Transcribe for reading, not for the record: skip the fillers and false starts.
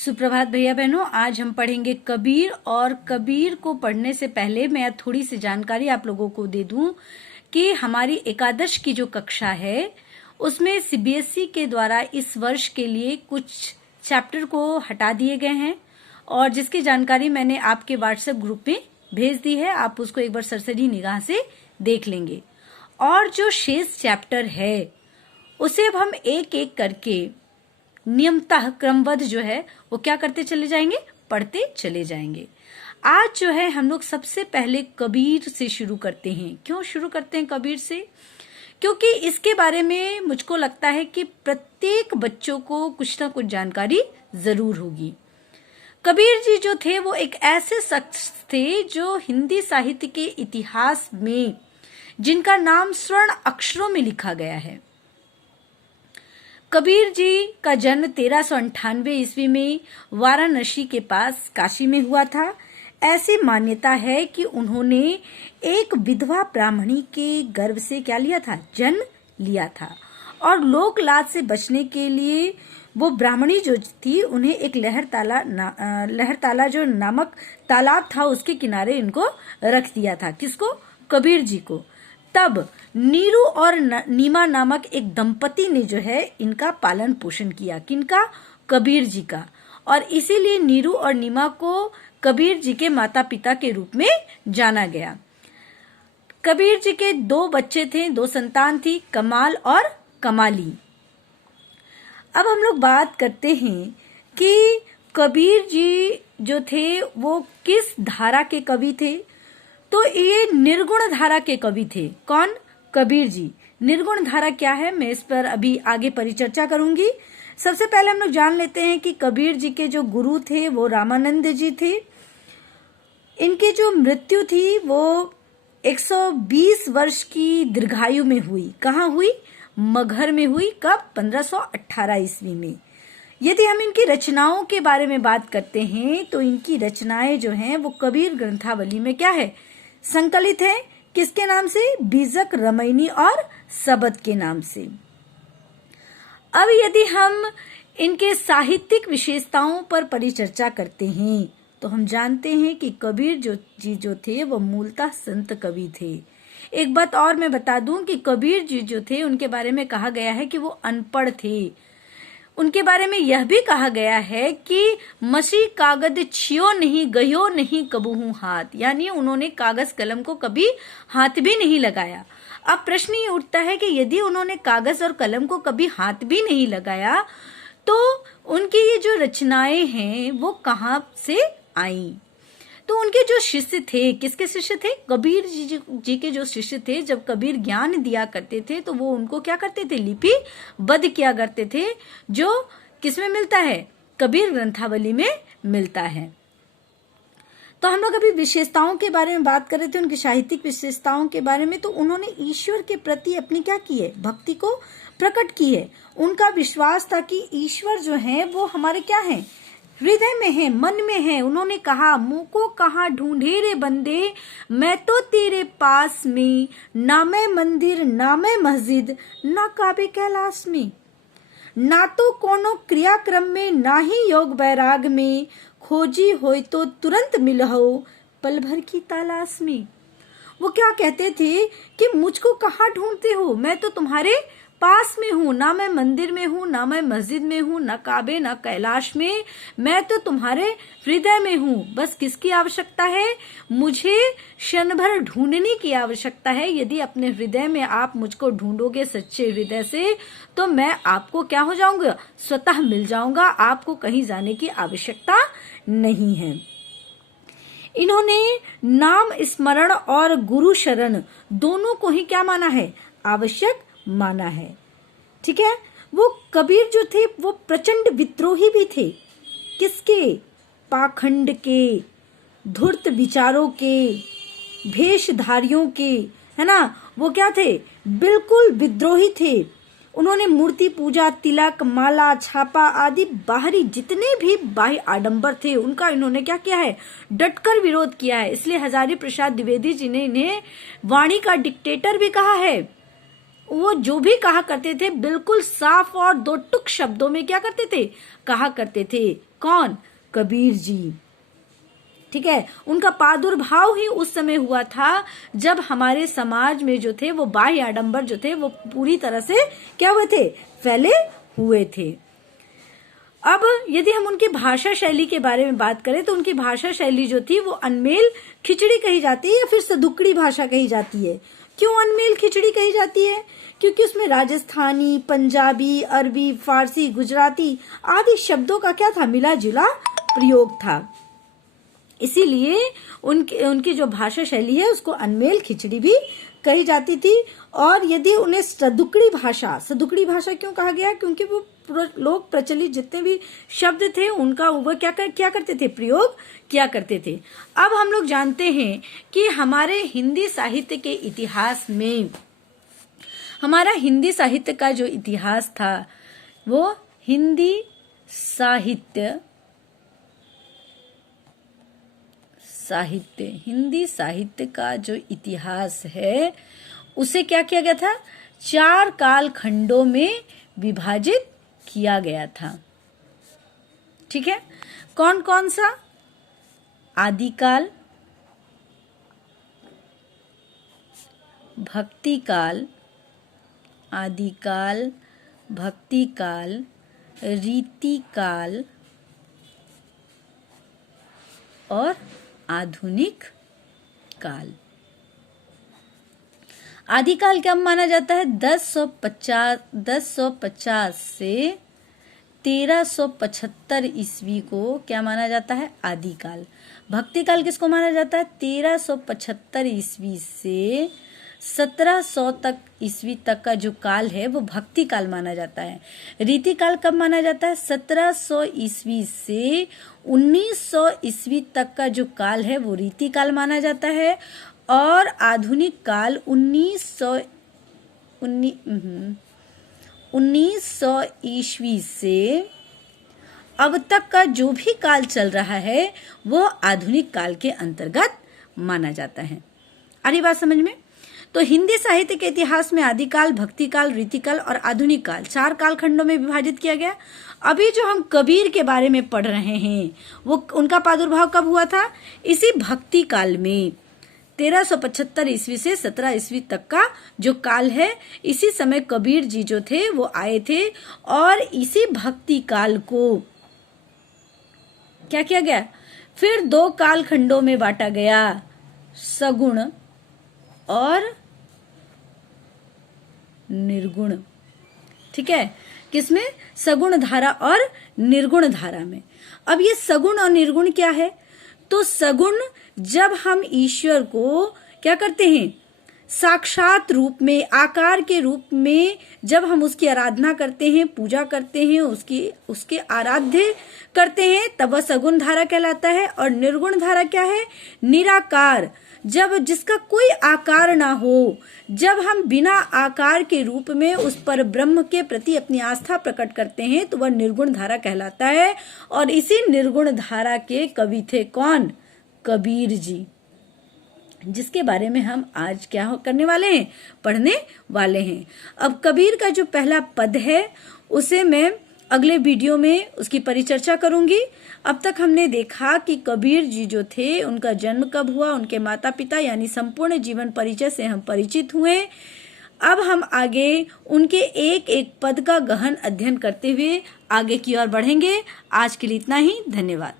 सुप्रभात भैया बहनों, आज हम पढ़ेंगे कबीर। और कबीर को पढ़ने से पहले मैं थोड़ी सी जानकारी आप लोगों को दे दूं कि हमारी एकादश की जो कक्षा है उसमें सीबीएसई के द्वारा इस वर्ष के लिए कुछ चैप्टर को हटा दिए गए हैं और जिसकी जानकारी मैंने आपके व्हाट्सएप ग्रुप में भेज दी है। आप उसको एक बार सरसरी निगाह से देख लेंगे और जो शेष चैप्टर है उसे अब हम एक एक करके नियमतः क्रमबद्ध जो है वो क्या करते चले जाएंगे, पढ़ते चले जाएंगे। आज जो है हम लोग सबसे पहले कबीर से शुरू करते हैं। क्यों शुरू करते हैं कबीर से? क्योंकि इसके बारे में मुझको लगता है कि प्रत्येक बच्चों को कुछ ना कुछ जानकारी जरूर होगी। कबीर जी जो थे वो एक ऐसे शख्स थे जो हिंदी साहित्य के इतिहास में जिनका नाम स्वर्ण अक्षरों में लिखा गया है। कबीर जी का जन्म 1398 ईस्वी में वाराणसी के पास काशी में हुआ था। ऐसी मान्यता है कि उन्होंने एक विधवा ब्राह्मणी के गर्भ से क्या लिया था, जन्म लिया था। और लोक लाज से बचने के लिए वो ब्राह्मणी जो थी उन्हें एक लहरताला जो नामक तालाब था उसके किनारे इनको रख दिया था। किसको? कबीर जी को। तब नीरू और नीमा नामक एक दंपति ने जो है इनका पालन पोषण किया। किनका? कबीर जी का। और इसीलिए नीरू और नीमा को कबीर जी के माता पिता के रूप में जाना गया। कबीर जी के दो बच्चे थे, दो संतान थी, कमाल और कमाली। अब हम लोग बात करते हैं कि कबीर जी जो थे वो किस धारा के कवि थे। तो ये निर्गुण धारा के कवि थे। कौन? कबीर जी। निर्गुण धारा क्या है मैं इस पर अभी आगे परिचर्चा करूंगी। सबसे पहले हम लोग जान लेते हैं कि कबीर जी के जो गुरु थे वो रामानंद जी थे। इनकी जो मृत्यु थी वो 120 वर्ष की दीर्घायु में हुई। कहाँ हुई? मगहर में हुई। कब? 1518 ईस्वी में। यदि हम इनकी रचनाओं के बारे में बात करते हैं तो इनकी रचनाएं जो हैं वो कबीर ग्रंथावली में क्या है, संकलित है। किसके नाम से? बीजक, रमैनी और सबद के नाम से। अब यदि हम इनके साहित्यिक विशेषताओं पर परिचर्चा करते हैं तो हम जानते हैं कि कबीर जी जो थे वो मूलतः संत कवि थे। एक बात और मैं बता दूं कि कबीर जी जो थे उनके बारे में कहा गया है कि वो अनपढ़ थे। उनके बारे में यह भी कहा गया है कि मसी कागज छियो नहीं, गयो नहीं कबहू हाथ, यानी उन्होंने कागज कलम को कभी हाथ भी नहीं लगाया। अब प्रश्न ये उठता है कि यदि उन्होंने कागज और कलम को कभी हाथ भी नहीं लगाया तो उनकी ये जो रचनाएं हैं वो कहाँ से आई? तो उनके जो शिष्य थे, किसके शिष्य थे? कबीर जी के जो शिष्य थे, जब कबीर ज्ञान दिया करते थे तो वो उनको क्या करते थे, लिपिबद्ध किया करते थे, जो किसमें मिलता है? कबीर ग्रंथावली में मिलता है। तो हम लोग अभी विशेषताओं के बारे में बात कर रहे थे, उनकी साहित्यिक विशेषताओं के बारे में। तो उन्होंने ईश्वर के प्रति अपनी क्या की है, भक्ति को प्रकट की है। उनका विश्वास था कि ईश्वर जो है वो हमारे क्या है, हृदय में है, मन में है। उन्होंने कहा, मुँह को कहाँ ढूंढे रे बंदे, मैं तो तेरे पास में, ना मैं मंदिर ना मैं मस्जिद, ना काबे कैलाश में, ना तो कोनो क्रियाक्रम में ना ही योग वैराग में, खोजी होय तो तुरंत मिलहो पल भर की तलाश में। वो क्या कहते थे कि मुझको कहाँ ढूंढते हो, मैं तो तुम्हारे पास में हूँ, ना मैं मंदिर में हूँ ना मैं मस्जिद में हूँ, ना काबे ना कैलाश में, मैं तो तुम्हारे हृदय में हूँ। बस किसकी आवश्यकता है? मुझे क्षण भर ढूंढने की आवश्यकता है। यदि अपने हृदय में आप मुझको ढूंढोगे सच्चे हृदय से तो मैं आपको क्या हो जाऊंगा, स्वतः मिल जाऊंगा। आपको कहीं जाने की आवश्यकता नहीं है। इन्होंने नाम स्मरण और गुरु शरण दोनों को ही क्या माना है, आवश्यक माना है। ठीक है। वो कबीर जो थे वो प्रचंड विद्रोही भी थे। किसके? पाखंड के, धूर्त विचारों के, भेषधारियों के, है ना। वो क्या थे? बिल्कुल विद्रोही थे। उन्होंने मूर्ति पूजा, तिलक, माला, छापा आदि बाहरी जितने भी बाह्य आडंबर थे उनका इन्होंने क्या किया है, डटकर विरोध किया है। इसलिए हजारी प्रसाद द्विवेदी जी ने इन्हें वाणी का डिक्टेटर भी कहा है। वो जो भी कहा करते थे बिल्कुल साफ और दो टुक शब्दों में क्या करते थे, कहा करते थे। कौन? कबीर जी। ठीक है, उनका प्रादुर्भाव ही उस समय हुआ था जब हमारे समाज में जो थे वो बाह्य आडंबर जो थे वो पूरी तरह से क्या हुए थे, फैले हुए थे। अब यदि हम उनकी भाषा शैली के बारे में बात करें तो उनकी भाषा शैली जो थी वो अनमेल खिचड़ी कही जाती है या फिर सदुकड़ी भाषा कही जाती है। क्यों अनमेल खिचड़ी कही जाती है? क्योंकि उसमें राजस्थानी, पंजाबी, अरबी, फारसी, गुजराती आदि शब्दों का क्या था, मिला जुला प्रयोग था। इसीलिए उनकी जो भाषा शैली है उसको अनमेल खिचड़ी भी कही जाती थी। और यदि उन्हें सदुकड़ी भाषा क्यों कहा गया? क्योंकि वो लोग प्रचलित जितने भी शब्द थे उनका वो क्या करते थे, प्रयोग किया करते थे। अब हम लोग जानते हैं कि हमारे हिंदी साहित्य के इतिहास में, हमारा हिंदी साहित्य का जो इतिहास था वो हिंदी साहित्य का जो इतिहास है उसे क्या किया गया था, 4 काल खंडों में विभाजित किया गया था। ठीक है, कौन कौन सा? आदिकाल, भक्तिकाल, रीतिकाल और आधुनिक काल। आदिकाल क्या माना जाता है? 1050 से 1375 ईस्वी को क्या माना जाता है? आदिकाल। भक्तिकाल किसको माना जाता है? 1375 ईस्वी से 1700 तक ईस्वी तक का जो काल है वो भक्ति काल माना जाता है। रीतिकाल कब माना जाता है? 1700 ईस्वी से 1900 ईस्वी तक का जो काल है वो रीतिकाल माना जाता है। और आधुनिक काल 1900 ईस्वी से अब तक का जो भी काल चल रहा है वो आधुनिक काल के अंतर्गत माना जाता है। आ रही बात समझ में? तो हिंदी साहित्य के इतिहास में आदिकाल, भक्तिकाल, रीतिकाल और आधुनिक काल 4 कालखंडों में विभाजित किया गया। अभी जो हम कबीर के बारे में पढ़ रहे हैं वो उनका प्रादुर्भाव कब हुआ था? इसी भक्ति काल में 1375 ईस्वी से 17 ईस्वी तक का जो काल है, इसी समय कबीर जी जो थे वो आए थे। और इसी भक्ति काल को क्या किया गया? फिर 2 कालखंडों में बांटा गया, सगुण और निर्गुण। ठीक है, किसमें? सगुण धारा और निर्गुण धारा में। अब ये सगुण और निर्गुण क्या है? तो सगुण जब हम ईश्वर को क्या करते हैं, साक्षात रूप में, आकार के रूप में जब हम उसकी आराधना करते हैं, पूजा करते हैं, उसके आराध्य करते हैं, तब वह सगुण धारा कहलाता है। और निर्गुण धारा क्या है? निराकार, जब जिसका कोई आकार ना हो, जब हम बिना आकार के रूप में उस पर ब्रह्म के प्रति अपनी आस्था प्रकट करते हैं तो वह निर्गुण धारा कहलाता है। और इसी निर्गुण धारा के कवि थे कौन? कबीर जी, जिसके बारे में हम आज क्या करने वाले हैं, पढ़ने वाले हैं। अब कबीर का जो पहला पद है उसे मैं अगले वीडियो में उसकी परिचर्चा करूंगी। अब तक हमने देखा कि कबीर जी जो थे उनका जन्म कब हुआ, उनके माता पिता यानी संपूर्ण जीवन परिचय से हम परिचित हुए। अब हम आगे उनके एक एक पद का गहन अध्ययन करते हुए आगे की ओर बढ़ेंगे। आज के लिए इतना ही, धन्यवाद।